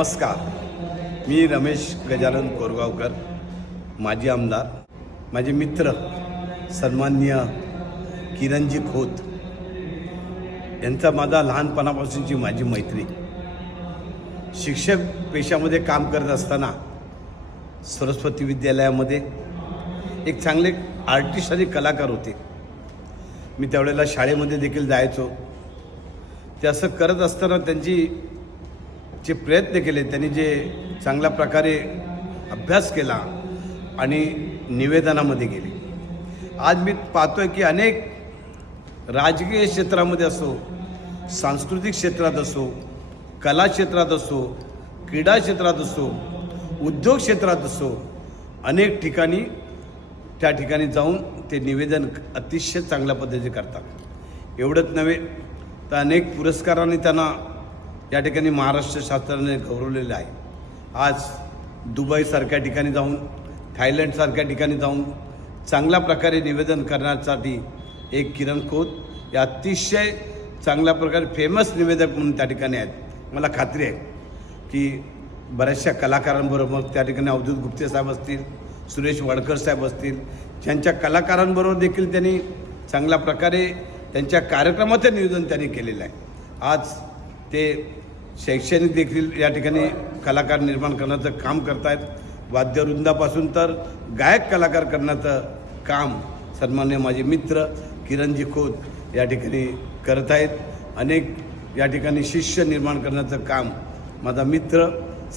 नमस्कार. मी रमेश गजानन कोरगावकर माजी आमदार माझे मित्र सन्माननीय किरणजी खोत यांचा माझा लहानपणापासूनची माझी मैत्री. शिक्षक पेशामध्ये काम करत असताना सरस्वती विद्यालयामध्ये एक चांगले आर्टिस्ट आणि कलाकार होते. मी त्यावेळेला शाळेमध्ये देखील जायचो. ते असं करत असताना त्यांची जे प्रयत्न केले त्यांनी जे चांगल्या प्रकारे अभ्यास केला आणि निवेदनामध्ये गेले. आज मी पाहतोय की अनेक राजकीय क्षेत्रामध्ये असो सांस्कृतिक क्षेत्रात असो कला क्षेत्रात असो क्रीडा क्षेत्रात असो उद्योग क्षेत्रात असो अनेक ठिकाणी त्या ठिकाणी जाऊन ते निवेदन अतिशय चांगल्या पद्धतीने करतात. एवढंच नव्हे तर अनेक पुरस्कारांनी त्यांना या ठिकाणी महाराष्ट्र शास्त्राने गौरवलेलं आहे. आज दुबईसारख्या ठिकाणी जाऊन थायलंडसारख्या ठिकाणी जाऊन चांगल्या प्रकारे निवेदन करण्यासाठी एक किरण खोत हे अतिशय चांगल्या प्रकारे फेमस निवेदक म्हणून त्या ठिकाणी आहेत. मला खात्री आहे की बऱ्याचशा कलाकारांबरोबर त्या ठिकाणी अवधूत गुप्ते साहेब असतील सुरेश वडकर साहेब असतील ज्यांच्या कलाकारांबरोबर देखील त्यांनी चांगल्या प्रकारे त्यांच्या कार्यक्रमाचं नियोजन त्यांनी केलेलं आहे. आज ते शैक्षणिक देखील या ठिकाणी कलाकार निर्माण करण्याचं काम करतायत. वाद्यवृंदापासून तर गायक कलाकार करण्याचं काम सन्मान्य माझे मित्र किरणजी खोत या ठिकाणी करत आहेत अनेक या ठिकाणी शिष्य निर्माण करण्याचं काम माझा मित्र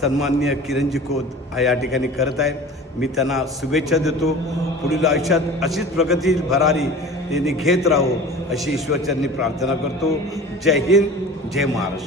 सन्माननीय किरणजी खोत हा या ठिकाणी करत आहेत मी त्यांना शुभेच्छा देतो. पुढील आयुष्यात अशीच प्रगती भरारी त्यांनी घेत राहो अशी ईश्वरचरणी प्रार्थना करतो. जय हिंद जय महाराष्ट्र.